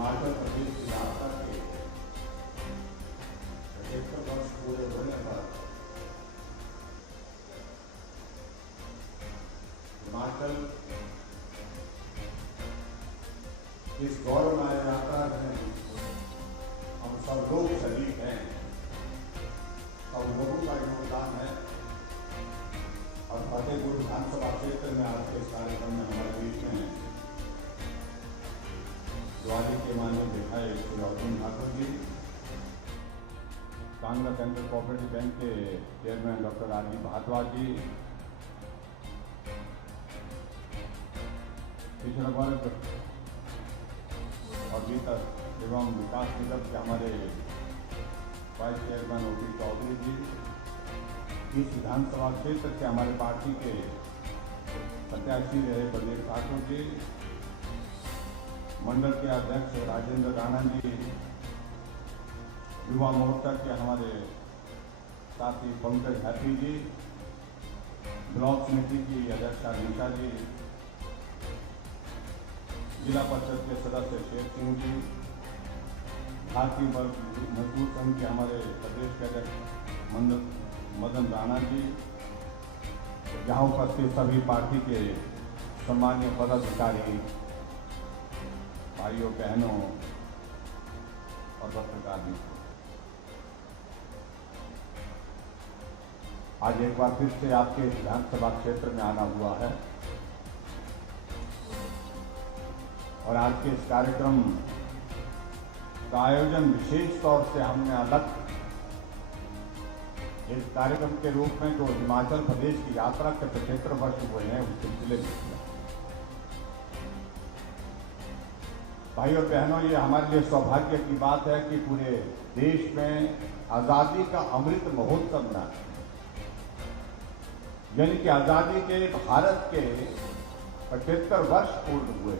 हिमाचल प्रदेश की यात्रा के 75 वर्ष पूरे होने पर हिमाचल इस गौरवमय यात्रा में हम सब लोग शरीक हैं, सब लोगों का योगदान है। और फतेहपुर विधानसभा क्षेत्र में आज के इस कार्यक्रम में हमारे बीच में द्वारी के माननीय विधायक Shri Arjun Thakur ji, Kangra central cooperative bank के चेयरमैन डॉक्टर राजीव भारद्वाज जी, पिछड़ा वर्ग और वित्त एवं विकास निगम के हमारे वाइस चेयरमैन ओपी चौधरी जी, इस विधानसभा क्षेत्र से हमारे पार्टी के प्रत्याशी रहे प्रदीप ठाकुर जी, मंडल के अध्यक्ष राजेंद्र राणा जी, युवा मोर्चा के हमारे साथी पंकज हैप्पी जी, ब्लॉक समिति की अध्यक्ष निशा जी, जिला परिषद के सदस्य शेख सिंह जी, भारतीय मजदूर संघ के हमारे प्रदेश के अध्यक्ष मदन राणा जी, यहाँ उपस्थित सभी पार्टी के सम्मानीय पदाधिकारी, भाइयों बहनों और पत्रकार भी, आज एक बार फिर से आपके विधानसभा क्षेत्र में आना हुआ है और आज के इस कार्यक्रम का आयोजन विशेष तौर से हमने अलग इस कार्यक्रम के रूप में जो हिमाचल प्रदेश की यात्रा के 75 वर्ष हुए हैं उस सिलसिले में किया। भाई और बहनों, ये हमारे लिए सौभाग्य की बात है कि पूरे देश में आजादी का अमृत महोत्सव मना, यानी कि आजादी के भारत के 75 वर्ष पूर्ण हुए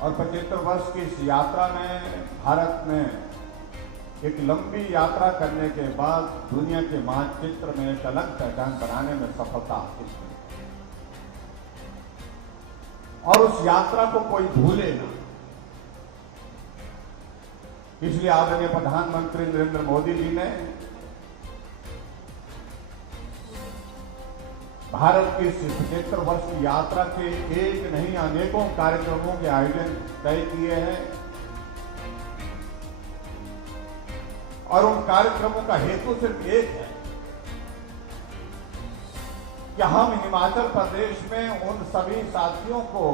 और 75 वर्ष की इस यात्रा में भारत में एक लंबी यात्रा करने के बाद दुनिया के मानचित्र में एक अलग पहचान बनाने में सफलता हासिल की और उस यात्रा को कोई भूले ना। इसलिए आदरणीय प्रधानमंत्री नरेंद्र मोदी जी ने भारत की 75 वर्ष की यात्रा के एक नहीं अनेकों कार्यक्रमों के आयोजन तय किए हैं और उन कार्यक्रमों का हेतु सिर्फ एक है कि हम हिमाचल प्रदेश में उन सभी साथियों को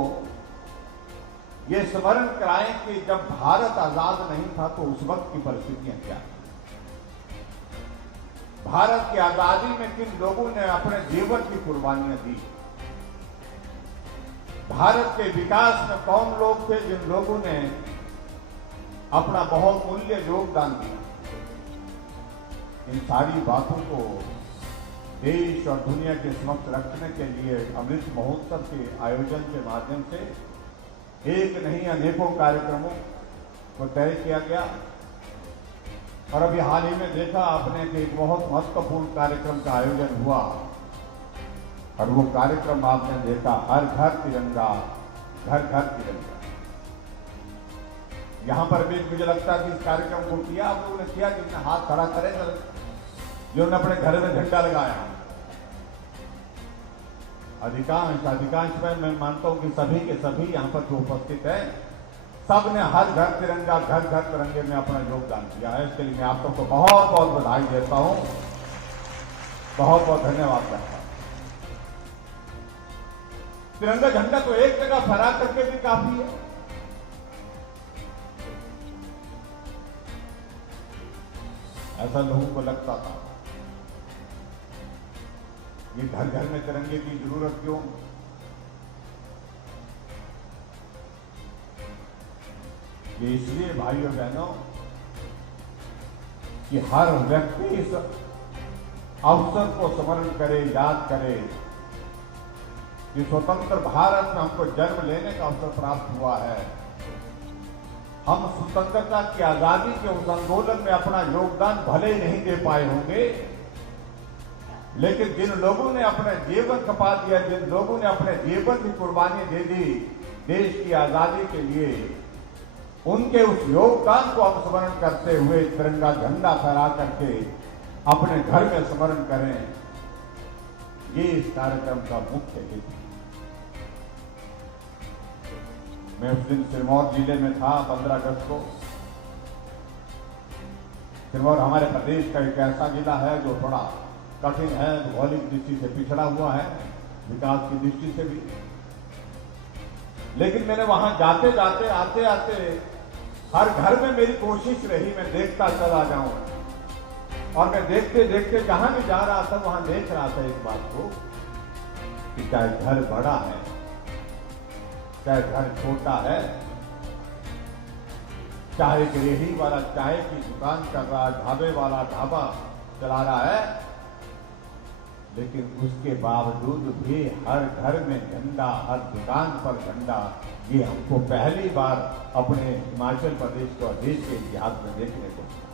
ये स्मरण कराएं कि जब भारत आजाद नहीं था तो उस वक्त की परिस्थितियां क्या थी, भारत की आजादी में किन लोगों ने अपने जीवन की कुर्बानियां दी, भारत के विकास में कौन लोग थे जिन लोगों ने अपना बहुमूल्य योगदान दिया। इन सारी बातों को देश और दुनिया के समक्ष रखने के लिए अमृत महोत्सव के आयोजन के माध्यम से एक नहीं अनेकों कार्यक्रमों को तय किया गया और अभी हाल ही में देखा आपने कि एक बहुत महत्वपूर्ण कार्यक्रम का आयोजन हुआ और वो कार्यक्रम आपने देखा, हर घर तिरंगा, घर घर तिरंगा। यहां पर भी मुझे लगता है कि इस कार्यक्रम को किया आप लोगों ने किया, जिसने हाथ खड़ा करे जिन्होंने अपने घर में झंडा लगाया। अधिकांश में मैं मानता हूं कि सभी के सभी यहां पर जो उपस्थित है सब ने हर घर तिरंगा, घर घर तिरंगे में अपना योगदान दिया है। इसके लिए मैं आप सबको बहुत बहुत बधाई देता हूं, बहुत बहुत धन्यवाद करता हूं। तिरंगा झंडा तो एक जगह फहरा करके भी काफी है, ऐसा लोगों को लगता था। ये घर घर में तिरंगे की जरूरत क्यों? ये इसलिए भाई और बहनों कि हर व्यक्ति इस अवसर को स्मरण करे, याद करे कि स्वतंत्र भारत में हमको जन्म लेने का अवसर प्राप्त हुआ है। हम स्वतंत्रता की आजादी के उस आंदोलन में अपना योगदान भले ही नहीं दे पाए होंगे, लेकिन जिन लोगों ने अपने जीवन खपा दिया, जिन लोगों ने अपने जीवन की कुर्बानी दे दी, देश की आजादी के लिए उनके उस योगदान को हम स्मरण करते हुए तिरंगा झंडा फहरा करके अपने घर में स्मरण करें, ये इस कार्यक्रम का मुख्य हेतु है। मैं उस दिन सिरमौर जिले में था 15 अगस्त को। सिरमौर हमारे प्रदेश का एक ऐसा जिला है जो थोड़ा कठिन है, भौगोलिक दृष्टि से पिछड़ा हुआ है, विकास की दृष्टि से भी। लेकिन मैंने वहां जाते जाते आते आते हर घर में मेरी कोशिश रही मैं देखता चला जाऊं, और मैं देखते देखते जहां भी जा रहा था वहां देख रहा था एक बात को कि चाहे घर बड़ा है चाहे घर छोटा है, चाहे रेहड़ी वाला चाय की दुकान कर रहा है, ढाबे वाला ढाबा चला रहा है, लेकिन उसके बावजूद भी हर घर में झंडा, हर दुकान पर झंडा, ये हमको पहली बार अपने हिमाचल प्रदेश और देश के इतिहास में देखने को मिला।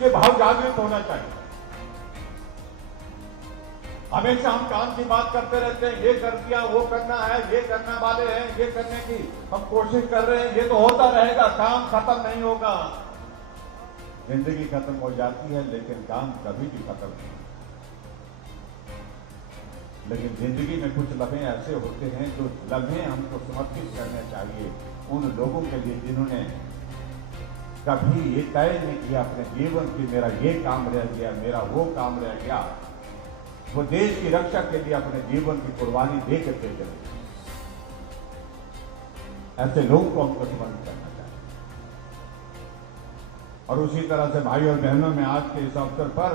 ये भाव जागृत होना चाहिए। हमेशा हम काम की बात करते रहते हैं, ये कर दिया, वो करना है, ये करने वाले हैं, ये करने की हम कोशिश कर रहे हैं, ये तो होता रहेगा, काम खत्म नहीं होगा। जिंदगी खत्म हो जाती है लेकिन काम कभी भी खत्म नहीं। लेकिन जिंदगी में कुछ लम्हे ऐसे होते हैं जो लम्हे हमको समर्पित करने चाहिए उन लोगों के लिए जिन्होंने कभी ये तय नहीं किया अपने जीवन की मेरा ये काम रह गया, मेरा वो काम रह गया। वो देश की रक्षा के लिए अपने जीवन की कुर्बानी दे करके चले। ऐसे लोगों को हमको स्मरण करना चाहिए। और उसी तरह से भाई और बहनों में आज के इस अवसर पर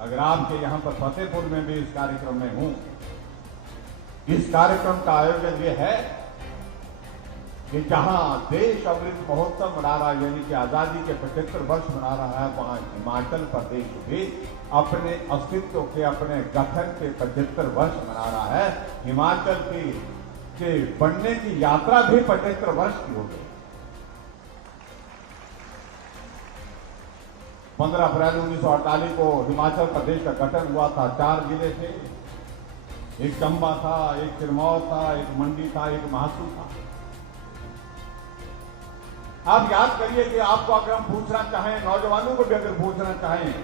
अगर आपके यहां पर फतेहपुर में भी इस कार्यक्रम में हूं, इस कार्यक्रम का आयोजन ये है कि जहां देश अमृत महोत्सव मना रहा है, यानी कि आजादी के 75 वर्ष मना रहा है, वहां हिमाचल प्रदेश भी अपने अस्तित्व के, अपने गठन के 75 वर्ष मना रहा है। हिमाचल के बनने की यात्रा भी 75 वर्ष की हो गई। 15 अप्रैल 1948 को हिमाचल प्रदेश का गठन हुआ था। 4 जिले थे, एक चंबा था, एक सिरमौर था, एक मंडी था, एक महासू था। आप याद करिए कि आपको अगर हम पूछना चाहें, नौजवानों को भी अगर पूछना चाहें,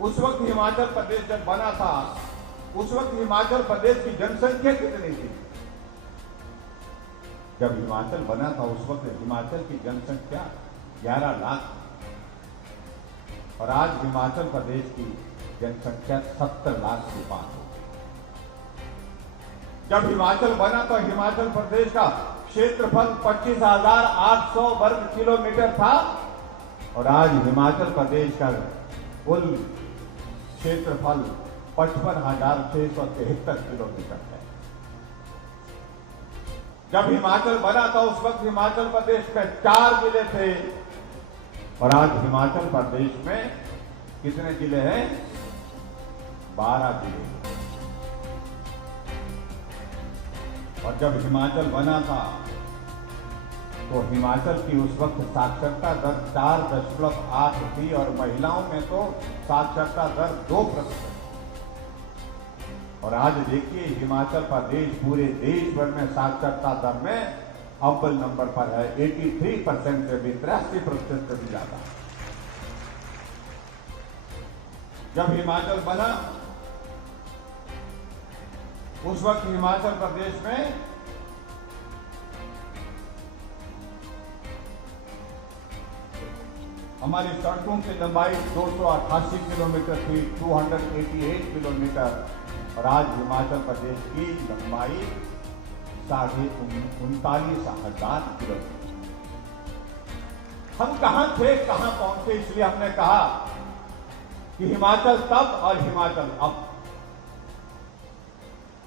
उस वक्त हिमाचल प्रदेश जब बना था, उस वक्त हिमाचल प्रदेश की जनसंख्या कितनी थी? जब हिमाचल बना था उस वक्त हिमाचल की जनसंख्या 11 लाख, और आज हिमाचल प्रदेश की जनसंख्या 70 लाख के पार हो गई। जब हिमाचल बना तो हिमाचल प्रदेश का क्षेत्रफल 25,800 वर्ग किलोमीटर था, और आज हिमाचल प्रदेश का कुल क्षेत्रफल 55,673 किलोमीटर है। जब हिमाचल बना था उस वक्त हिमाचल प्रदेश में 4 जिले थे, और आज हिमाचल प्रदेश में कितने जिले हैं? 12 जिले। और जब हिमाचल बना था तो हिमाचल की उस वक्त साक्षरता दर 4.8 थी, और महिलाओं में तो साक्षरता दर 2%। और आज देखिए हिमाचल प्रदेश पूरे देश भर में साक्षरता दर में अव्वल नंबर पर है, 83% से भी 83% से भी ज्यादा। जब हिमाचल बना उस वक्त हिमाचल प्रदेश में हमारी सड़कों की लंबाई 288 किलोमीटर थी, 288 किलोमीटर, और आज हिमाचल प्रदेश की लंबाई 39,500 किलोमीटर। हम कहां थे, कहां पहुंचे, इसलिए हमने कहा कि हिमाचल तब और हिमाचल अब।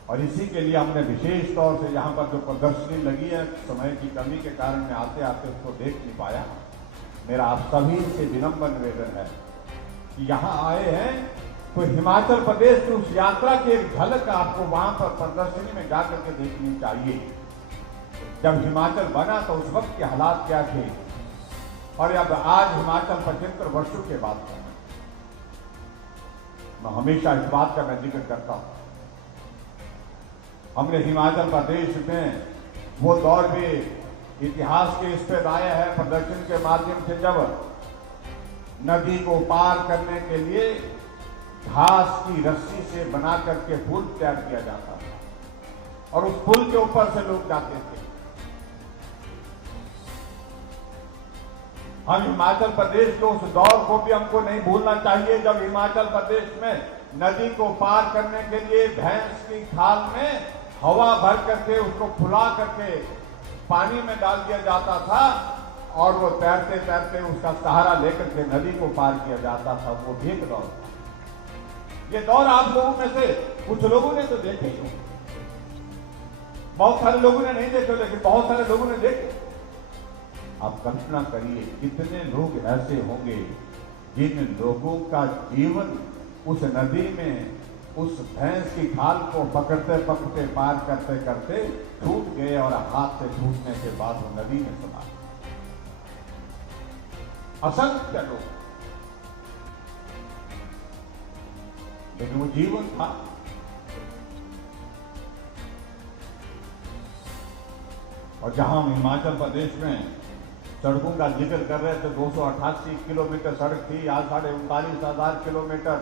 और इसी के लिए हमने विशेष तौर से यहां पर जो प्रदर्शनी लगी है, समय की कमी के कारण मैं आते आते उसको देख नहीं पाया। मेरा आप सभी से विनम्र निवेदन है कि यहां आए हैं तो हिमाचल प्रदेश की उस यात्रा की एक झलक आपको वहां पर प्रदर्शनी में जाकर के देखनी चाहिए। जब हिमाचल बना तो उस वक्त के हालात क्या थे, और अब आज हिमाचल 75 वर्षों के बाद बना। मैं हमेशा इस बात का मैं जिक्र करता हूं हमने हिमाचल प्रदेश में वो दौर भी इतिहास के इस पे लाया है प्रदर्शन के माध्यम से, जब नदी को पार करने के लिए घास की रस्सी से बना करके पुल तैयार किया जाता था और उस पुल के ऊपर से लोग जाते थे। हम हिमाचल प्रदेश के उस दौर को भी हमको नहीं भूलना चाहिए, जब हिमाचल प्रदेश में नदी को पार करने के लिए भैंस की खाल में हवा भर करके उसको फुला करके पानी में डाल दिया जाता था और वो तैरते तैरते उसका सहारा लेकर के नदी को पार किया जाता था। वो भी एक दौर था। ये दौर आप लोगों में से कुछ लोगों ने तो देखे ही, बहुत सारे लोगों ने नहीं देखे, लेकिन बहुत सारे लोगों ने देखे। आप कल्पना करिए कितने लोग ऐसे होंगे जिन लोगों का जीवन उस नदी में उस भैंस की खाल को पकड़ते पकड़ते पार करते करते छूट गए और हाथ से छूटने के बाद वो नदी में समा गए। असंख्य लोग, लेकिन वो जीवन था। और जहां हम हिमाचल प्रदेश में सड़कों का जिक्र कर रहे थे, 288 किलोमीटर सड़क थी, आज 39,500 किलोमीटर।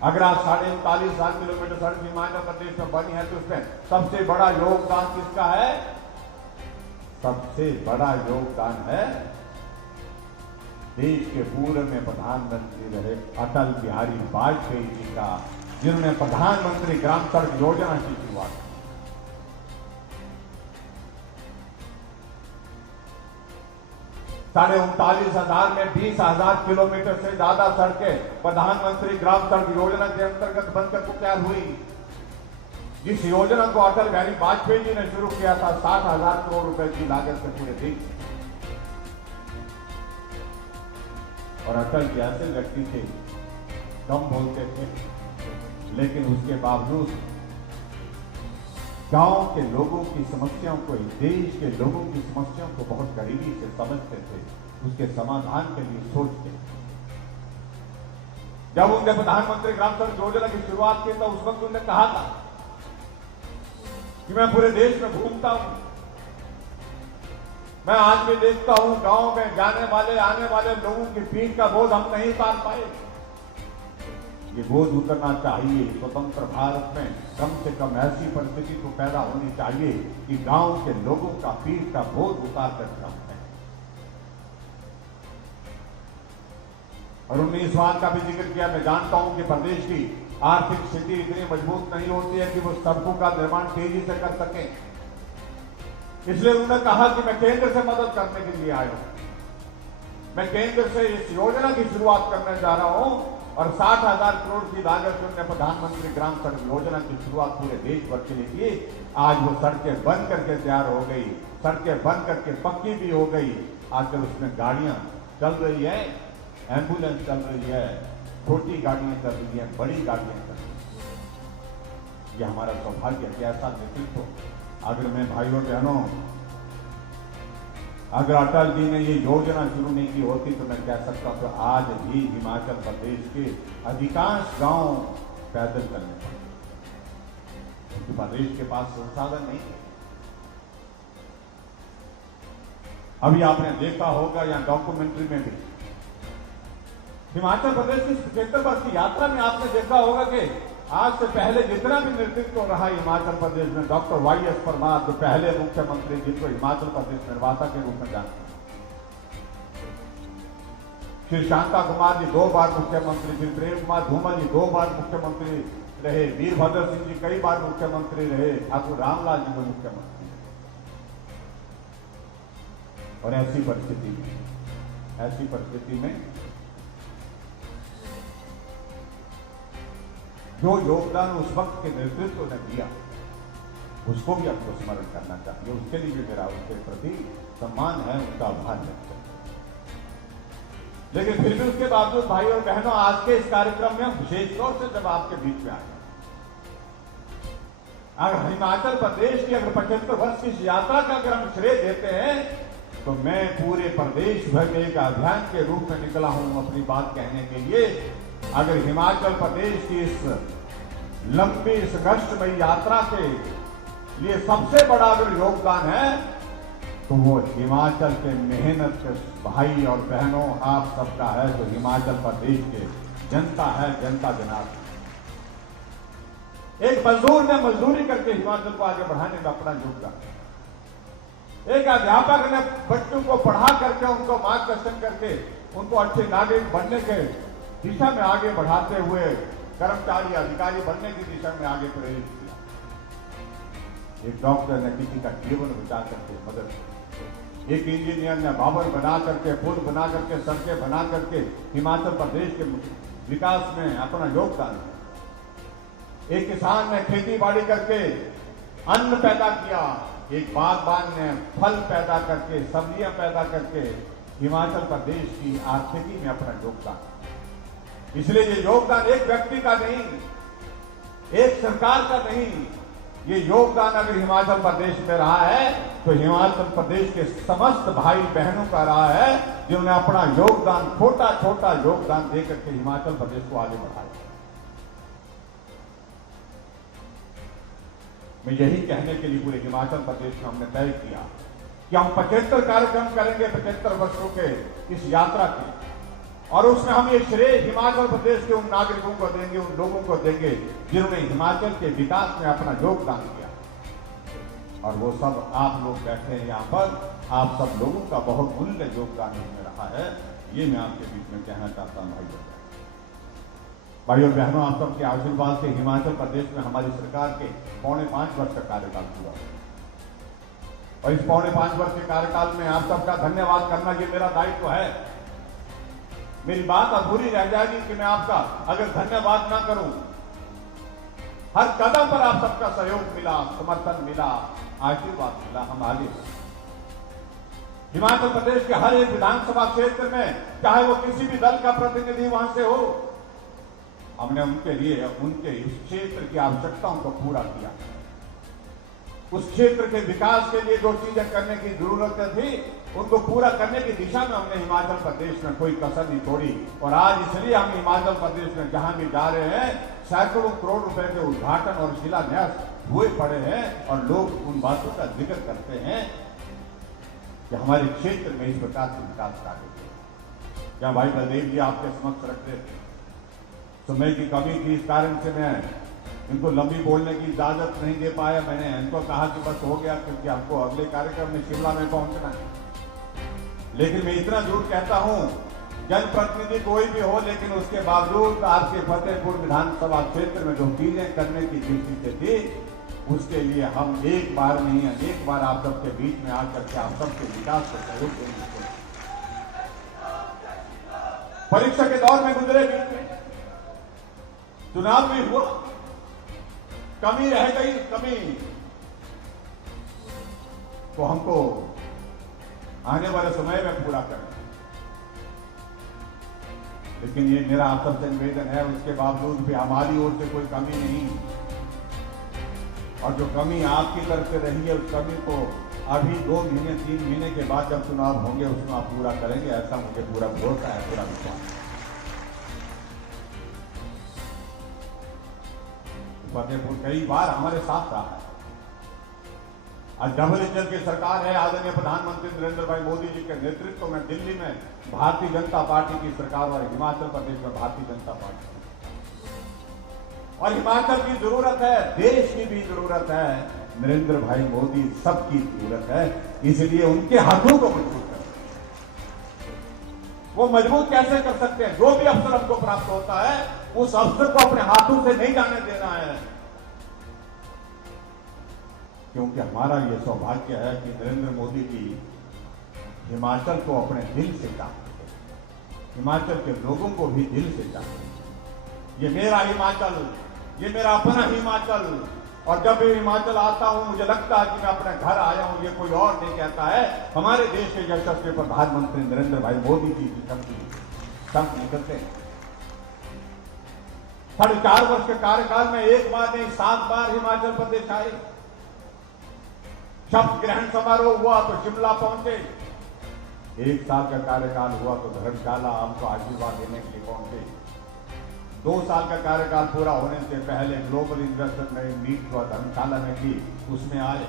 अगर आज 39,500 किलोमीटर सड़क हिमाचल प्रदेश में बनी है तो उसमें सबसे बड़ा योगदान किसका है? सबसे बड़ा योगदान है देश के पूर्व में प्रधानमंत्री रहे अटल बिहारी वाजपेयी जी का, जिन्होंने प्रधानमंत्री ग्राम सड़क योजना की शुरुआत की। 39,500 में 20,000 किलोमीटर से ज्यादा सड़कें प्रधानमंत्री ग्राम सड़क योजना के अंतर्गत बनकर तैयार हुई। जिस योजना को अटल बिहारी वाजपेयी जी ने शुरू किया था 60,000 करोड़ रुपए की लागत से पूरे देश में। और अटल जी ऐसे व्यक्ति थे, कम बोलते थे, लेकिन उसके बावजूद गांव के लोगों की समस्याओं को, देश के लोगों की समस्याओं को बहुत करीबी से समझते थे, उसके समाधान के लिए सोचते थे। जब उन्होंने प्रधानमंत्री ग्राम सड़क योजना की शुरुआत की तो उस वक्त उन्होंने कहा था कि मैं पूरे देश में घूमता हूं, मैं आज भी देखता हूं गांव में जाने वाले आने वाले लोगों की पीठ का बोझ हम नहीं उतार पाए। ये बोझ उतरना चाहिए। स्वतंत्र भारत में कम से कम ऐसी परिस्थिति तो पैदा होनी चाहिए कि गांव के लोगों का पीठ का बोझ उतार कर हम है। और उन्होंने इस बात का भी जिक्र किया, मैं जानता हूं कि प्रदेश की आर्थिक स्थिति इतनी मजबूत नहीं होती है कि वो सड़कों का निर्माण तेजी से कर सके, इसलिए उन्होंने कहा कि मैं केंद्र से मदद करने के लिए आया हूं। मैं केंद्र से इस योजना की शुरुआत करने जा रहा हूं और 60,000 करोड़ की लागत से उन्होंने प्रधानमंत्री ग्राम सड़क योजना की शुरुआत पूरे देश भर के लिए की। आज वो सड़कें बन करके तैयार हो गई, सड़कें बन करके पक्की भी हो गई। आजकल उसमें गाड़ियां चल रही है, एम्बुलेंस चल रही है, छोटी गाड़ियां चल रही है, बड़ी गाड़ियां चल रही है। यह हमारा सौभाग्य है। ऐसा नेतृत्व अगर मैं भाइयों बहनों, अगर अटल जी ने ये योजना शुरू नहीं की होती तो मैं कह सकता हूं तो आज भी हिमाचल प्रदेश के अधिकांश गांव पैदल चलने पड़ते, क्योंकि प्रदेश के पास संसाधन नहीं है। अभी आपने देखा होगा या डॉक्यूमेंट्री में भी हिमाचल प्रदेश की 75 वर्ष की यात्रा में आपने देखा होगा कि आज से पहले जितना भी नेतृत्व रहा हिमाचल प्रदेश में, डॉक्टर YS परमार जो पहले मुख्यमंत्री जिनको हिमाचल प्रदेश निर्माता के रूप में जानते हैं, श्री शांता कुमार जी 2 बार मुख्यमंत्री, श्री प्रेम कुमार धूमल जी 2 बार मुख्यमंत्री रहे, वीरभद्र सिंह जी कई बार मुख्यमंत्री रहे, ठाकुर रामलाल जी को मुख्यमंत्री। और ऐसी परिस्थिति में जो योगदान उस वक्त के नेतृत्व ने दिया उसको भी आपको स्मरण करना चाहिए। उसके लिए भी मेरा उनके प्रति सम्मान है, उनका आभार व्यक्त करता हूं। लेकिन फिर भी उसके बावजूद भाई और बहनों, आज के इस कार्यक्रम में विशेष तौर से जब आपके बीच में आए, अगर हिमाचल प्रदेश की अगर 75 वर्ष की यात्रा का अगर हम श्रेय देते हैं तो मैं पूरे प्रदेश भर में एक अभियान के रूप में निकला हूं अपनी बात कहने के लिए। अगर हिमाचल प्रदेश की इस लंबी संघर्षमयी यात्रा के लिए सबसे बड़ा अगर योगदान है तो वो हिमाचल के मेहनत के भाई और बहनों आप सबका है, तो हिमाचल प्रदेश के जनता है, जनता जनार्दन। एक मजदूर ने मजदूरी करके हिमाचल को आगे बढ़ाने में अपना योगदान, एक अध्यापक ने बच्चों को पढ़ा करके उनको मार्गदर्शन करके उनको अच्छे नागरिक बनने के दिशा में आगे बढ़ाते हुए कर्मचारी अधिकारी बनने की दिशा में आगे प्रेरित किया। एक डॉक्टर ने किसी का जीवन बचा करके मदद की, एक इंजीनियर ने भवन बना करके, पुल बना करके, सड़कें बना करके हिमाचल प्रदेश के विकास में अपना योगदान दिया। एक किसान ने खेती बाड़ी करके अन्न पैदा किया, एक बागबान ने फल पैदा करके, सब्जियां पैदा करके हिमाचल प्रदेश की आर्थिकी में अपना योगदान। इसलिए ये योगदान एक व्यक्ति का नहीं, एक सरकार का नहीं, ये योगदान अगर हिमाचल प्रदेश में रहा है तो हिमाचल प्रदेश के समस्त भाई बहनों का रहा है, जिन्होंने अपना योगदान, छोटा छोटा योगदान देकर के हिमाचल प्रदेश को आगे बढ़ाया। मैं यही कहने के लिए पूरे हिमाचल प्रदेश में हमने तय किया कि हम 75 कार्यक्रम करेंगे 75 वर्षों के इस यात्रा की, और उसमें हम ये श्रेय हिमाचल प्रदेश के उन नागरिकों को देंगे, उन लोगों को देंगे जिन्होंने हिमाचल के विकास में अपना योगदान किया। और वो सब आप लोग बैठे हैं यहाँ पर, आप सब लोगों का बहुत मूल्य योगदान इसमें रहा है। ये मैं आपके बीच में कहना चाहता हूँ भाइयों बहनों, आप सबके आशीर्वाद से हिमाचल प्रदेश में हमारी सरकार के 4.5 वर्ष का कार्यकाल पूरा, और इस 4.5 वर्ष के कार्यकाल में आप सबका धन्यवाद करना ये मेरा दायित्व है। मेरी बात अधूरी रह जाएगी कि मैं आपका अगर धन्यवाद ना करूं। हर कदम पर आप सबका सहयोग मिला, समर्थन मिला, आशीर्वाद मिला, हम आगे बढ़े। हिमाचल प्रदेश के हर एक विधानसभा क्षेत्र में, चाहे वो किसी भी दल का प्रतिनिधि वहां से हो, हमने उनके लिए, उनके इस क्षेत्र की आवश्यकताओं को पूरा किया। उस क्षेत्र के विकास के लिए जो चीजें करने की जरूरत थी, उनको पूरा करने की दिशा में हमने हिमाचल प्रदेश में कोई कसर नहीं छोड़ी। और आज इसलिए हम हिमाचल प्रदेश में जहां भी जा रहे हैं, सैकड़ों करोड़ रुपए के उद्घाटन और शिलान्यास हुए पड़े हैं, और लोग उन बातों का जिक्र करते हैं कि हमारे क्षेत्र में इस प्रकार से विकास कार्य। क्या भाई बलदेव जी आपके समक्ष रखते थे, समय की कमी थी, इस कारण से मैं इनको लंबी बोलने की इजाजत नहीं दे पाया। मैंने इनको कहा कि बस हो गया, क्योंकि हमको अगले कार्यक्रम में शिमला में पहुंचना है। लेकिन मैं इतना जरूर कहता हूं, जनप्रतिनिधि कोई भी हो, लेकिन उसके बावजूद आपके फतेहपुर विधानसभा क्षेत्र में जो चीजें करने की दृष्टि से थी, उसके लिए हम एक बार नहीं, अनेक बार आप सबके बीच में आकर के आप सबके विकास को सहयोग देंगे। परीक्षा के दौर में गुजरे, बीच में चुनाव में हुआ, कमी रह गई, कमी तो हमको आने वाले समय में पूरा करना। लेकिन ये मेरा आप सबसे निवेदन है, उसके बावजूद भी हमारी ओर से कोई कमी नहीं, और जो कमी आपकी तरफ से रही है, उस कमी को अभी 2 महीने 3 महीने के बाद जब चुनाव होंगे उसमें आप पूरा करेंगे, ऐसा मुझे पूरा भरोसा है, पूरा विश्वास है। फतेहपुर कई बार हमारे साथ रहा है। आज डबल इंजन की सरकार है, आदरणीय प्रधानमंत्री नरेंद्र भाई मोदी जी के नेतृत्व में दिल्ली में भारतीय जनता पार्टी की सरकार, और हिमाचल प्रदेश में भारतीय जनता पार्टी। और हिमाचल की जरूरत है, देश की भी जरूरत है, नरेंद्र भाई मोदी सबकी जरूरत है। इसलिए उनके हाथों को मजबूत कर, वो मजबूत कैसे कर सकते हैं? जो भी अवसर हमको प्राप्त होता है, उस अवसर को अपने हाथों से नहीं जाने देना है, क्योंकि हमारा यह सौभाग्य है कि नरेंद्र मोदी जी हिमाचल को अपने दिल से चाहते हैं, हिमाचल के लोगों को भी दिल से चाहते हैं। ये मेरा हिमाचल, ये मेरा अपना हिमाचल, और जब भी हिमाचल आता हूं मुझे लगता है कि मैं अपने घर आया हूं, ये कोई और नहीं कहता है। हमारे देश के यशस्वी प्रधानमंत्री नरेंद्र भाई मोदी जी की शक्ति निकलते हैं। 4.5 वर्ष के कार्यकाल में एक बार नहीं 7 बार हिमाचल प्रदेश आए। शपथ ग्रहण समारोह हुआ तो शिमला पहुंचे, 1 साल का कार्यकाल हुआ तो धर्मशाला हमको आशीर्वाद देने के लिए पहुंचे, 2 साल का कार्यकाल पूरा होने से पहले ग्लोबल इन्वेस्टर मीट जो धर्मशाला में की, उसमें आए।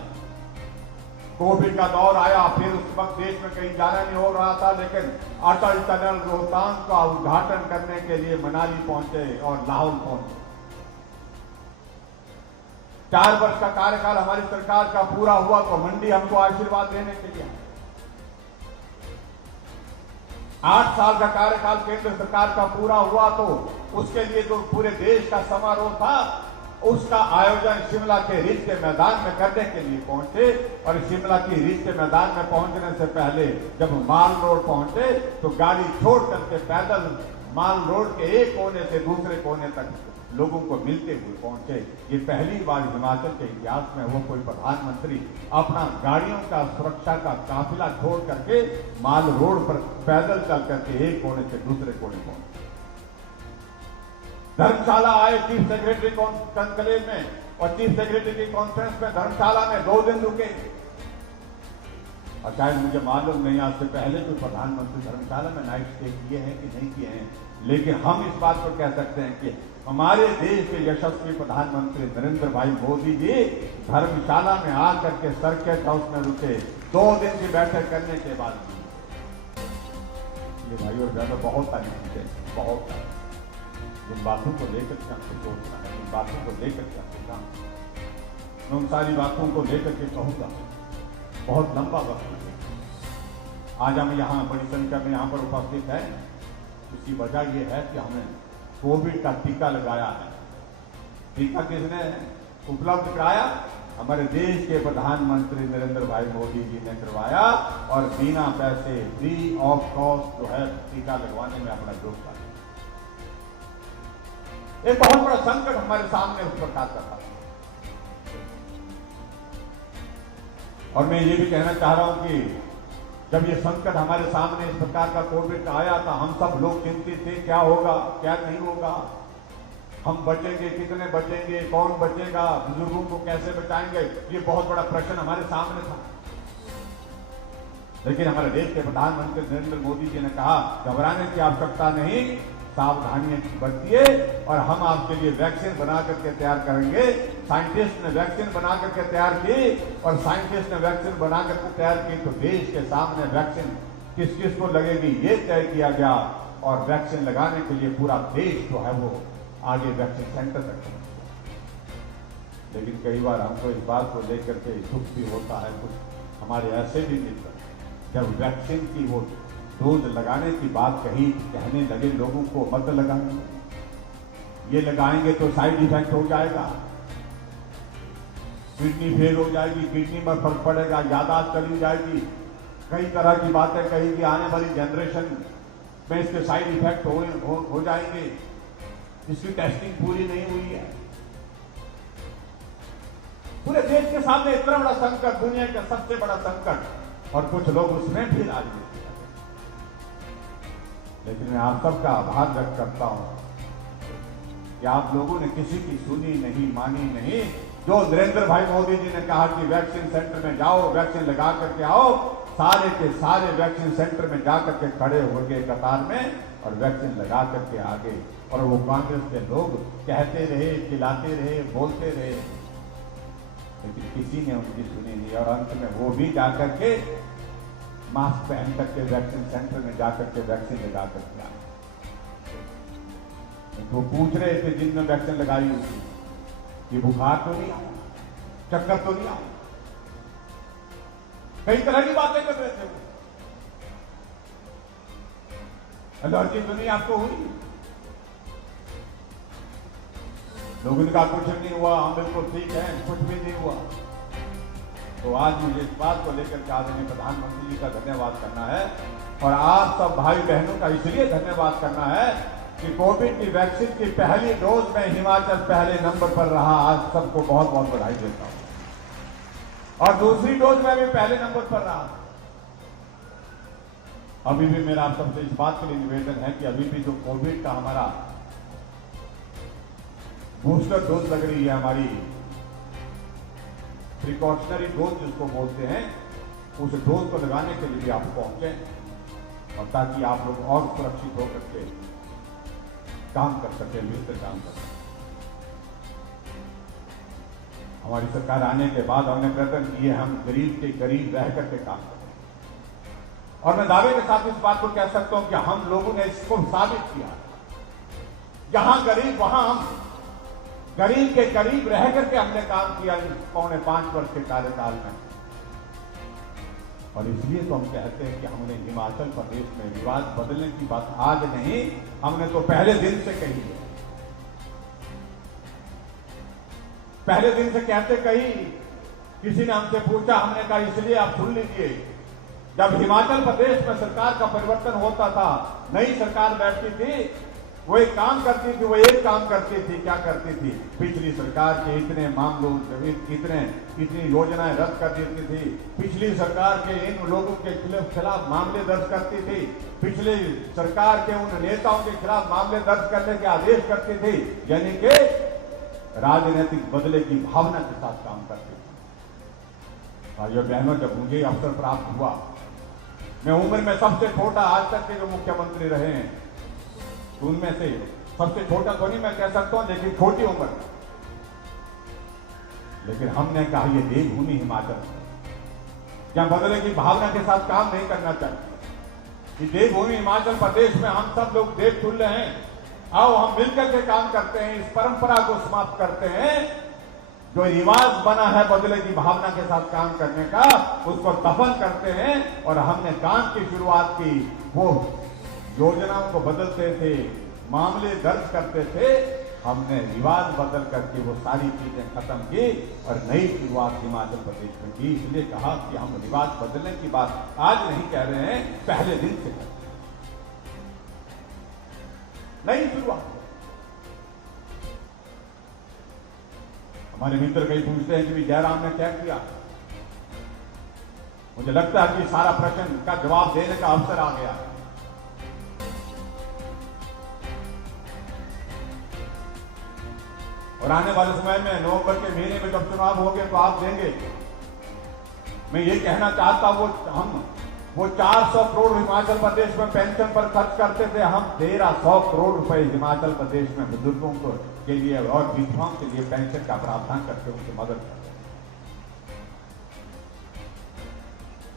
कोविड का दौर आया, फिर उस वक्त देश में कहीं जाना नहीं हो रहा था, लेकिन अटल टनल रोहतांग का उद्घाटन करने के लिए मनाली पहुंचे और लाहौल पहुंचे। 4 वर्ष का कार्यकाल हमारी सरकार का पूरा हुआ तो मंडी हमको आशीर्वाद देने के लिए। 8 साल का कार्यकाल केंद्र सरकार का पूरा हुआ तो उसके लिए तो पूरे देश का समारोह था, उसका आयोजन शिमला के रिज के मैदान में करने के लिए पहुंचे। और शिमला की रिज के मैदान में पहुंचने से पहले जब माल रोड पहुंचे तो गाड़ी छोड़ करके पैदल माल रोड के एक कोने से दूसरे कोने तक लोगों को मिलते हुए पहुंचे। ये पहली बार हिमाचल के इतिहास में वो कोई प्रधानमंत्री अपना गाड़ियों का सुरक्षा का काफिला छोड़ करके माल रोड पर पैदल चल करके एक कोने से दूसरे कोने पहुंचे। धर्मशाला आए चीफ सेक्रेटरी कॉन्क्लेव में, और चीफ सेक्रेटरी की कॉन्फ्रेंस में धर्मशाला में 2 दिन रुके। और शायद मुझे मालूम नहीं आज से पहले कोई प्रधानमंत्री धर्मशाला में नाइट स्टे किए हैं कि नहीं किए हैं, लेकिन हम इस बात को कह सकते हैं कि हमारे देश के यशस्वी प्रधानमंत्री नरेंद्र भाई मोदी जी धर्मशाला में आकर के सर्किट हाउस में रुके। 2 दिन की बैठक करने के बाद ये भाई और बहनों बहुत सारी चीजें, बहुत सारी जिन बातों को लेकर के हमको सोचना है, जिन बातों को लेकर के हमको काम, मैं उन सारी बातों को लेकर के कहूंगा। बहुत लंबा वक्त है। आज हम यहाँ बड़ी संख्या में यहाँ पर उपस्थित है, इसकी वजह यह है कि हमने कोविड का टीका लगाया है। टीका किसने उपलब्ध कराया? हमारे देश के प्रधानमंत्री नरेंद्र भाई मोदी जी ने करवाया, और बिना पैसे फ्री ऑफ कॉस्ट जो है टीका लगवाने में अपना योगदान। एक बहुत बड़ा संकट हमारे सामने उस प्रकार का था, और मैं ये भी कहना चाह रहा हूं कि जब ये संकट हमारे सामने इस प्रकार का कोविड का आया था, हम सब लोग चिंतित थे, क्या होगा क्या नहीं होगा, हम बचेंगे कितने बचेंगे, कौन बचेगा, बुजुर्गों को कैसे बचाएंगे, ये बहुत बड़ा प्रश्न हमारे सामने था। लेकिन हमारे देश के प्रधानमंत्री नरेंद्र मोदी जी ने कहा घबराने की आवश्यकता नहीं, सावधानियां बरतिए, और हम आपके लिए वैक्सीन बना करके तैयार करेंगे। साइंटिस्ट ने वैक्सीन बना करके तैयार की, और साइंटिस्ट ने वैक्सीन बना करके तैयार की तो देश के सामने वैक्सीन किस किस को लगेगी ये तय किया गया, और वैक्सीन लगाने के लिए पूरा देश जो है वो आगे वैक्सीन सेंटर तक पहुंचा। लेकिन कई बार हमको इस बात को लेकर के दुख भी होता है, कुछ हमारे ऐसे भी मित्र जब वैक्सीन की वो डोज लगाने की बात कही, कहने लगे लोगों को मत लगाएंगे, ये लगाएंगे तो साइड इफेक्ट हो जाएगा, किडनी फेल हो जाएगी, किडनी में फर्क पड़ेगा, यादाश्त चली जाएगी, कई तरह की बातें कही कि आने वाली जनरेशन में इसके साइड इफेक्ट हो जाएंगे, इसकी टेस्टिंग पूरी नहीं हुई है। पूरे देश के सामने इतना बड़ा संकट, दुनिया का सबसे बड़ा संकट, और कुछ लोग उसमें भी राजी नहीं। लेकिन मैं आप सबका आभार व्यक्त करता हूं कि आप लोगों ने किसी की सुनी नहीं, मानी नहीं। जो नरेंद्र भाई मोदी जी ने कहा कि वैक्सीन सेंटर में जाओ, वैक्सीन लगा करके आओ, सारे के सारे वैक्सीन सेंटर में जाकर के खड़े हो गए कतार में, और वैक्सीन लगा करके आ गए। और वो कांग्रेस के लोग कहते रहे, चिल्लाते रहे, बोलते रहे, लेकिन किसी ने उनकी सुनी नहीं, और अंत में वो भी जाकर के मास्क पहन करके वैक्सीन सेंटर में जाकर के वैक्सीन लगा करके आए। तो पूछ रहे थे जिनने वैक्सीन लगाई हुई, ये बुखार तो नहीं आया, चक्कर तो नहीं आया, कई तरह की बातें कर रहे थे। एलर्जी तो नहीं आपको हुई? लोगों ने कहा कुछ नहीं हुआ, हम बिल्कुल ठीक है, कुछ भी नहीं हुआ। तो आज मुझे इस बात को लेकर के आदरणीय प्रधानमंत्री जी का धन्यवाद करना है, और आप सब भाई बहनों का इसलिए धन्यवाद करना है कि कोविड की वैक्सीन की पहली डोज में हिमाचल पहले नंबर पर रहा। आज सबको बहुत बहुत बधाई देता हूं। और दूसरी डोज में भी पहले नंबर पर रहा। अभी भी मेरा आप सबसे इस बात के लिए निवेदन है कि अभी भी जो कोविड का हमारा बूस्टर डोज लग रही है, हमारी प्रिकॉशनरी डोज जिसको बोलते हैं, उस डोज को लगाने के लिए आप पहुंचे, और ताकि आप लोग और सुरक्षित होकर के काम कर सके, मिलकर काम कर सके। हमारी सरकार आने के बाद हमने प्रयत्न किए हम गरीब के करीब रह करके काम करें, और मैं दावे के साथ इस बात को कह सकता हूं कि हम लोगों ने इसको साबित किया। जहां गरीब वहां हम गरीब के करीब रह करके हमने काम किया 4.5 वर्ष के कार्यकाल में। और इसलिए तो हम कहते हैं कि हमने हिमाचल प्रदेश में विवाद बदलने की बात आज नहीं, हमने तो पहले दिन से कही है। पहले दिन से कहते कही, किसी ने हमसे पूछा, हमने कहा इसलिए आप सुन लीजिए, जब हिमाचल प्रदेश में सरकार का परिवर्तन होता था, नई सरकार बैठती थी, वो एक काम करती थी, वो एक काम करती थी, क्या करती थी, पिछली सरकार के इतने मामलों, इतनी योजनाएं रद्द कर देती थी, पिछली सरकार के इन लोगों के खिलाफ मामले दर्ज करती थी, पिछली सरकार के उन नेताओं के खिलाफ मामले दर्ज करने के आदेश करती थी, यानी कि राजनीतिक बदले की भावना के साथ काम करती थी। भाइयों बहनों, जब मुझे अवसर प्राप्त हुआ, मैं उम्र में सबसे छोटा आज तक के जो मुख्यमंत्री रहे हैं, उनमें से सबसे छोटा तो नहीं मैं कह सकता हूं, लेकिन छोटी उम्र, लेकिन हमने कहा ये देवभूमि हिमाचल, क्या बदले की भावना के साथ काम नहीं करना चाहिए। ये देवभूमि हिमाचल प्रदेश में हम सब लोग देव तुल्य हैं, आओ हम मिलकर के काम करते हैं, इस परंपरा को समाप्त करते हैं। जो रिवाज बना है बदले की भावना के साथ काम करने का, उसको दफन करते हैं। और हमने काम की शुरुआत की, वो योजनाओं को बदलते थे, मामले दर्ज करते थे, हमने रिवाज बदल करके वो सारी चीजें खत्म की और नई शुरुआत हिमाचल प्रदेश में की। इसलिए कहा कि हम रिवाज बदलने की बात आज नहीं कह रहे हैं, पहले दिन से करते हैं। नई शुरुआत। हमारे मित्र कई पूछते हैं कि जयराम ने क्या किया। मुझे लगता है कि सारा प्रश्न का जवाब देने का अवसर आ गया है। और आने वाले समय में नवंबर के महीने में जब चुनाव होंगे तो आप देंगे। मैं ये कहना चाहता हूं, वो 400 करोड़ हिमाचल प्रदेश में पेंशन पर खर्च करते थे, हम 1300 करोड़ रुपए हिमाचल प्रदेश में बुजुर्गों को के लिए और विधवाओं के लिए पेंशन का प्रावधान करके उनकी मदद करते।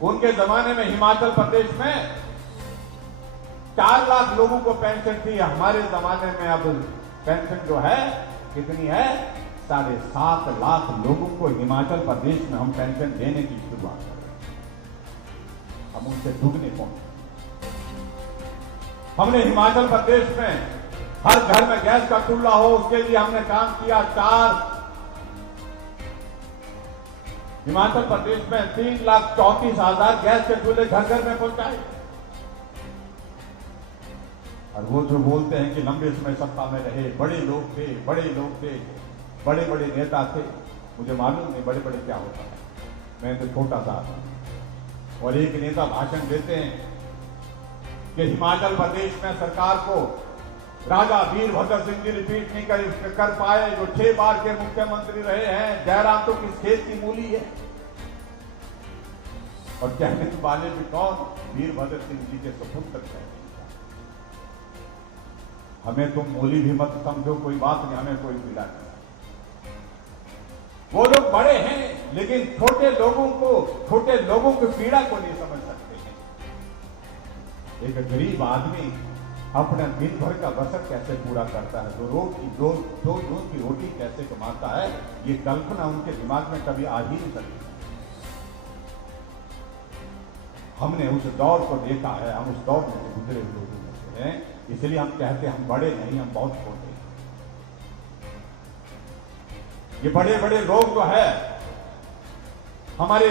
उनके जमाने में हिमाचल प्रदेश में 4 लाख लोगों को पेंशन थी, हमारे जमाने में अब पेंशन जो है कितनी है, 7.5 लाख लोगों को हिमाचल प्रदेश में हम पेंशन देने की शुरुआत कर रहे हैं। हम उनसे दुगने पहुंचे। हमने हिमाचल प्रदेश में हर घर में गैस का चूल्हा हो, उसके लिए हमने काम किया। हिमाचल प्रदेश में 3,34,000 गैस के चूल्हे घर घर में पहुंचाए। और वो जो बोलते हैं कि लंबे समय सत्ता में रहे, बड़े लोग थे, बड़े बड़े नेता थे, मुझे मालूम नहीं बड़े बड़े क्या होता है, मैं तो छोटा सा था। और एक नेता भाषण देते हैं कि हिमाचल प्रदेश में सरकार को राजा वीरभद्र सिंह जी रिपीट नहीं कर पाए, जो 6 बार के मुख्यमंत्री रहे हैं। जयराम तो किस खेत की मूली है। और कहने वाले भी कौन, वीरभद्र सिंह जी के सुपुत्र है। हमें तुम मूली भी मत समझो, कोई बात नहीं, हमें कोई पीड़ा नहीं। वो लोग बड़े हैं लेकिन छोटे लोगों की पीड़ा को नहीं समझ सकते हैं। एक गरीब आदमी अपना दिन भर का बसर कैसे पूरा करता है, दो रोज की रोटी कैसे कमाता है, ये कल्पना उनके दिमाग में कभी आ ही नहीं सकती। हमने उस दौर को देखा है, हम उस दौर में से गुजरे लोगों में से हैं, इसलिए हम कहते हैं हम बड़े नहीं, हम बहुत छोटे हैं। ये बड़े बड़े लोग जो है, हमारे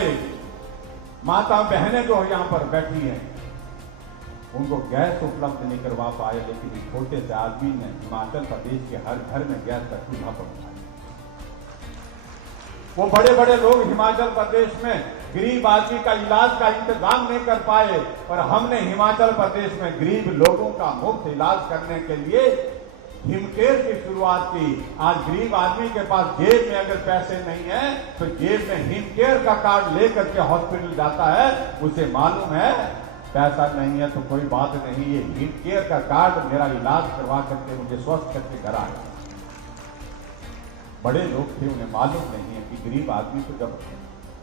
माता बहनें जो यहां पर बैठी हैं, उनको गैस उपलब्ध नहीं करवा पाए, लेकिन इस छोटे से आदमी ने हिमाचल प्रदेश के हर घर में गैस का चूल्हा पहुंचाया। वो बड़े बड़े लोग हिमाचल प्रदेश में गरीब आदमी का इलाज का इंतजाम नहीं कर पाए, और हमने हिमाचल प्रदेश में गरीब लोगों का मुफ्त इलाज करने के लिए हिमकेयर की शुरुआत की। आज गरीब आदमी के पास जेब में अगर पैसे नहीं है तो जेब में हिमकेयर का कार्ड लेकर के हॉस्पिटल जाता है, उसे मालूम है पैसा नहीं है तो कोई बात नहीं, ये हिट केयर का कार्ड मेरा इलाज करवा करके मुझे स्वस्थ करके घर आया। बड़े लोग थे, उन्हें मालूम नहीं है कि गरीब आदमी तो जब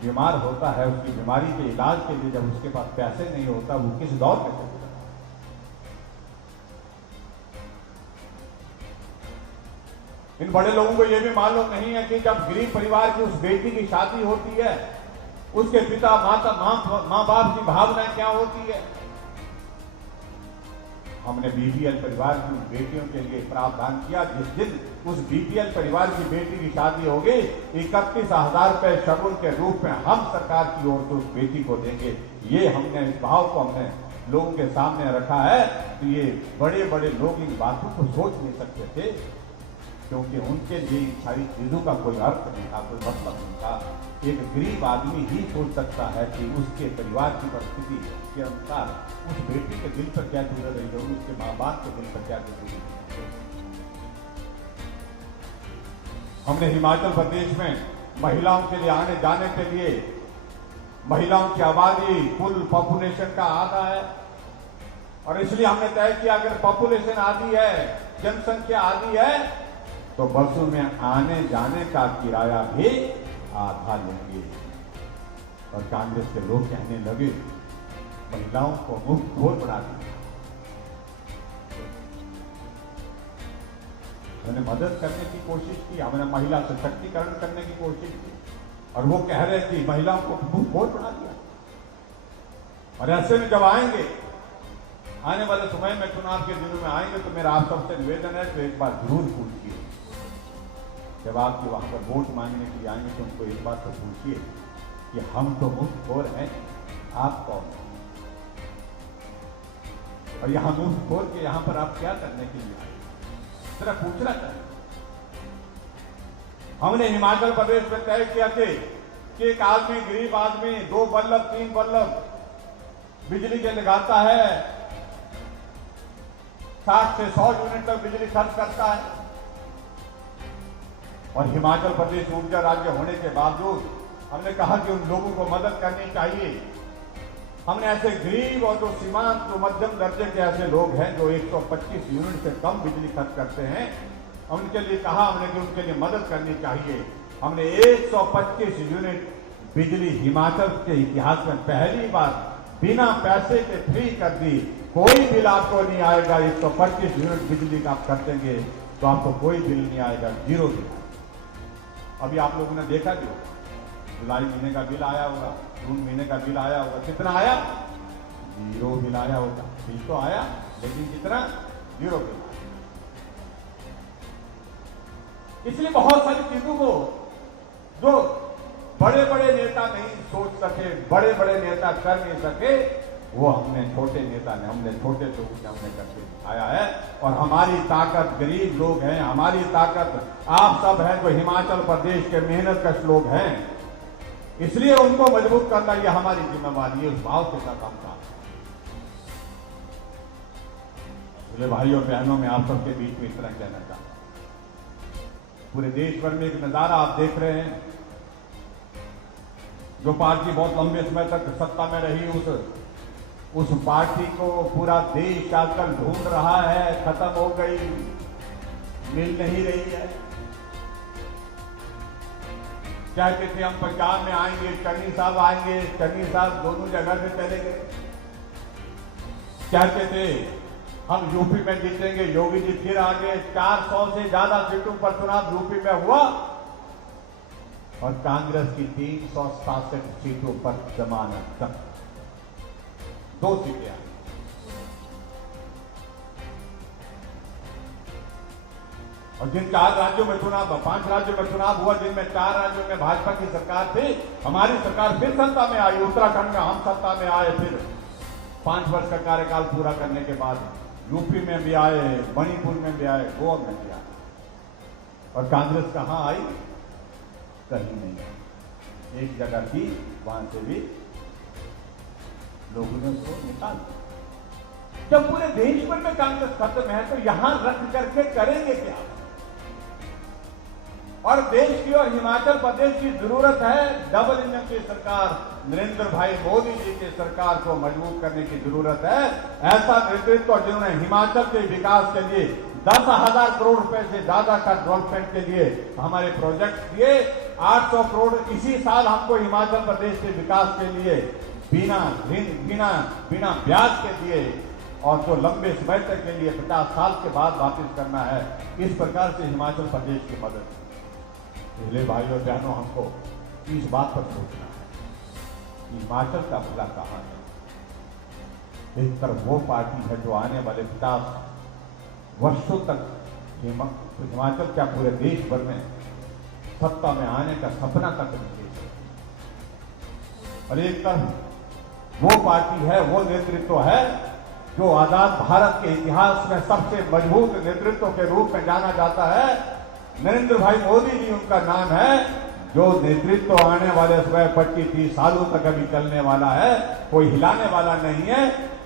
बीमार होता है, उसकी बीमारी के इलाज के लिए जब उसके पास पैसे नहीं होता, वो किस दौर में चलता। इन बड़े लोगों को यह भी मालूम नहीं है कि जब गरीब परिवार की उस बेटी की शादी होती है, उसके पिता माता माँ बाप की भावनाएं क्या होती है। हमने बीपीएल परिवार की उन बेटियों के लिए प्रावधान किया, जिस दिन उस बीपीएल परिवार की बेटी की शादी होगी, 31,000 रुपए शगुन के रूप में हम सरकार की ओर से उस बेटी को देंगे। ये हमने इस भाव को हमने लोगों के सामने रखा है। तो ये बड़े बड़े लोग इन बातों को सोच नहीं सकते थे, क्योंकि उनके लिए इन सारी चीजों का कोई अर्थ नहीं था, कोई मतलब नहीं था। एक गरीब आदमी ही सोच सकता है कि उसके परिवार की परिस्थिति के अनुसार उस बेटी के दिल पर क्या गुजर रही होगी, उसके माँ बाप के दिल पर क्या गुजर रही होगी। हमने हिमाचल प्रदेश में महिलाओं के लिए आने जाने के लिए, महिलाओं की आबादी कुल पॉपुलेशन का आधा है, और इसलिए हमने तय किया अगर पॉपुलेशन आधी है, जनसंख्या आधी है, तो बसों में आने जाने का किराया भी आधा लेंगे। और कांग्रेस के लोग कहने लगे महिलाओं को मुफ्त खोर बना दिया। हमने मदद करने की कोशिश की, हमने महिला सशक्तिकरण करने की कोशिश की, और वो कह रहे कि महिलाओं को मुफ्त खोर बना दिया। और ऐसे में जब आएंगे, आने वाले समय में चुनाव के दिनों में आएंगे, तो मेरा आप सबसे निवेदन है तो एक बार जरूर पूछिए, जब आप वहां पर वोट मांगने के लिए आएंगे तो उनको एक बात तो पूछिए कि हम तो मुफ्त खोर हैं, आप कौन हैं, और यहां मुफ्त खोर के यहां पर आप क्या करने के लिए आए, जरा पूछना चाहिए। हमने हिमाचल प्रदेश में तय किया कि एक आदमी, गरीब आदमी 2 बल्ब 3 बल्ब बिजली के लगाता है, 60 से 100 यूनिट तक बिजली खर्च करता है, और हिमाचल प्रदेश ऊर्जा राज्य होने के बावजूद हमने कहा कि उन लोगों को मदद करनी चाहिए। हमने ऐसे गरीब और जो सीमांत, जो मध्यम दर्जे के ऐसे लोग हैं जो 125 यूनिट से कम बिजली खर्च करते हैं, उनके लिए कहा हमने कि उनके लिए मदद करनी चाहिए। हमने 125 यूनिट बिजली हिमाचल के इतिहास में पहली बार बिना पैसे के फ्री कर दी। कोई बिल आपको नहीं आएगा, 125 यूनिट बिजली का आप कर देंगे तो आपको कोई बिल नहीं आएगा, 0 बिल। अभी आप लोगों ने देखा जो जुलाई महीने का बिल आया होगा, जून महीने का बिल आया होगा, कितना आया? 0 बिल आया होगा। बिल तो आया, लेकिन कितना? 0 बिल। इसलिए बहुत सारी चीजों को जो बड़े बड़े नेता नहीं सोच सके, बड़े बड़े नेता कर नहीं सके, वो हमने छोटे नेता ने, हमने छोटे लोगों ने हमने करके दिखाया है। और हमारी ताकत गरीब लोग हैं, हमारी ताकत आप सब हैं जो हिमाचल प्रदेश के मेहनतकश लोग हैं, इसलिए उनको मजबूत करना ये हमारी जिम्मेवारी है। उस भाव के साथ हम काम। मेरे भाइयों बहनों, में आप सबके बीच में इतना कहना चाहता हूं, पूरे देश भर में एक नजारा आप देख रहे हैं, जो पार्टी बहुत लंबे समय तक सत्ता में रही, उस पार्टी को पूरा देश आजकल ढूंढ रहा है, खत्म हो गई, मिल नहीं रही है। कहते थे हम पंजाब में आएंगे, चन्नी साहब आएंगे, चन्नी साहब दोनों जगह से चले गए। कहते थे हम यूपी में जीतेंगे, योगी जी फिर आ गए। 400 से ज्यादा सीटों पर चुनाव यूपी में हुआ, और कांग्रेस की 367 सीटों पर जमानत तक 2 सीटें आई। और जिन 4 राज्यों में चुनाव, 5 राज्यों में चुनाव हुआ, जिनमें 4 राज्यों में भाजपा की सरकार थी, हमारी सरकार फिर सत्ता में आई। उत्तराखंड में हम सत्ता में आए, फिर 5 वर्ष का कार्यकाल पूरा करने के बाद यूपी में भी आए, मणिपुर में भी आए, गोवा में भी आए। और कांग्रेस कहां आई? कहीं नहीं। एक जगह थी, वहां से भी लोगों ने उसको निकाल दिया। जब पूरे देश भर में कांग्रेस खत्म है, तो यहां रख करके करेंगे क्या? और देश की और हिमाचल प्रदेश की जरूरत है डबल इंजन की सरकार, नरेंद्र भाई मोदी जी की सरकार को मजबूत करने की जरूरत है। ऐसा नेतृत्व जिन्होंने हिमाचल के विकास के लिए 10,000 करोड़ रुपए से ज्यादा का डेवलपमेंट के लिए हमारे प्रोजेक्ट दिए, 800 करोड़ इसी साल हमको हिमाचल प्रदेश के विकास के लिए बिना ब्याज के दिए, और जो लंबे समय तक के लिए 50 साल के बाद वापस करना है, इस प्रकार से हिमाचल प्रदेश की मदद। पहले भाइयों और बहनों, हमको इस बात पर सोचना है कि हिमाचल का भला कहां है। एक तरफ वो पार्टी है जो आने वाले 50 वर्षों तक हिमाचल क्या पूरे देश भर में सत्ता में आने का सपना तक नहीं देख सकती, और एक तरफ वो पार्टी है, वो नेतृत्व है जो आजाद भारत के इतिहास में सबसे मजबूत नेतृत्व के रूप में जाना जाता है। नरेंद्र भाई मोदी जी उनका नाम है, जो नेतृत्व आने वाले 25-30 सालों तक अभी चलने वाला है, कोई हिलाने वाला नहीं है।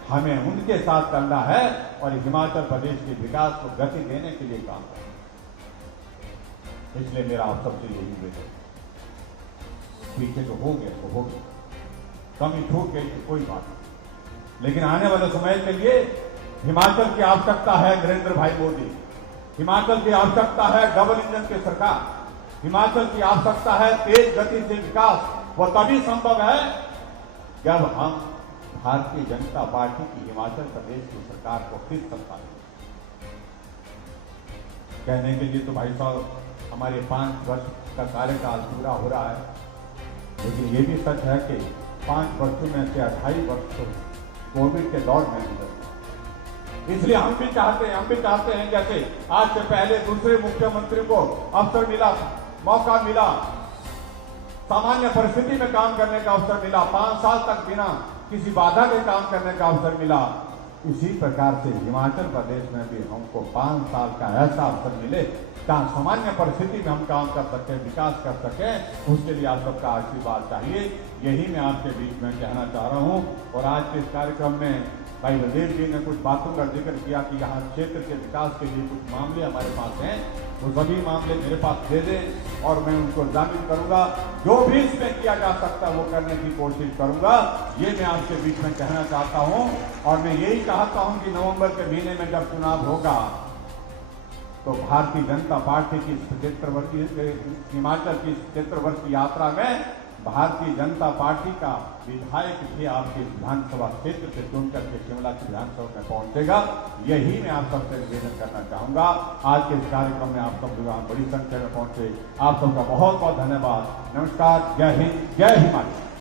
हमें उनके साथ चलना है और हिमाचल प्रदेश के विकास को गति देने के लिए काम करना। इसलिए मेरा आप सबसे यही निवेदन, पीछे जो हो गया तो हो गया, कमी छूट गई तो कोई बात नहीं, लेकिन आने वाले समय के लिए हिमाचल की आवश्यकता है नरेंद्र भाई मोदी, हिमाचल की आवश्यकता है डबल इंजन की सरकार, हिमाचल की आवश्यकता है तेज गति से विकास। वो तभी संभव है जब हम भारतीय जनता पार्टी की हिमाचल प्रदेश की सरकार को फिर सत्ता दें। कहने के लिए तो भाई साहब हमारे 5 वर्ष का कार्यकाल पूरा हो रहा है, लेकिन ये भी सच है कि 5 वर्षों में से 28 वर्ष तो कोविड के दौर में गुजर। इसलिए हम भी चाहते हैं जैसे आज से पहले दूसरे मुख्यमंत्री को अवसर मिला, मौका मिला, सामान्य परिस्थिति में काम करने का अवसर मिला, 5 साल तक बिना किसी बाधा के काम करने का अवसर मिला, इसी प्रकार से हिमाचल प्रदेश में भी हमको 5 साल का ऐसा अवसर मिले जहां सामान्य परिस्थिति में हम काम कर सकें, विकास कर सकें। उसके लिए आप सबका आशीर्वाद चाहिए, यही मैं आपके बीच में कहना चाह रहा हूं। और आज के इस कार्यक्रम में भाई बलदेव जी ने कुछ बातों का जिक्र किया कि यहाँ क्षेत्र के विकास के लिए कुछ मामले हमारे पास हैं, वो सभी मामले मेरे पास दे दें और मैं उनको एग्जामिन करूंगा, जो भी इसमें किया जा सकता है वो करने की कोशिश करूंगा। ये मैं आपके बीच में कहना चाहता हूं। और मैं यही चाहता हूं कि नवंबर के महीने में जब चुनाव होगा तो भारतीय जनता पार्टी की 75 वर्षीय हिमाचल की 75 वर्ष की यात्रा में भारतीय जनता पार्टी का विधायक भी आपके विधानसभा क्षेत्र से चुनकर के शिमला की विधानसभा में पहुंचेगा। यही मैं आप सबसे निवेदन करना चाहूंगा। आज के इस कार्यक्रम में आप सब लोग बड़ी संख्या में पहुंचे, आप सबका बहुत बहुत धन्यवाद। नमस्कार, जय हिंद, जय हिमाचल।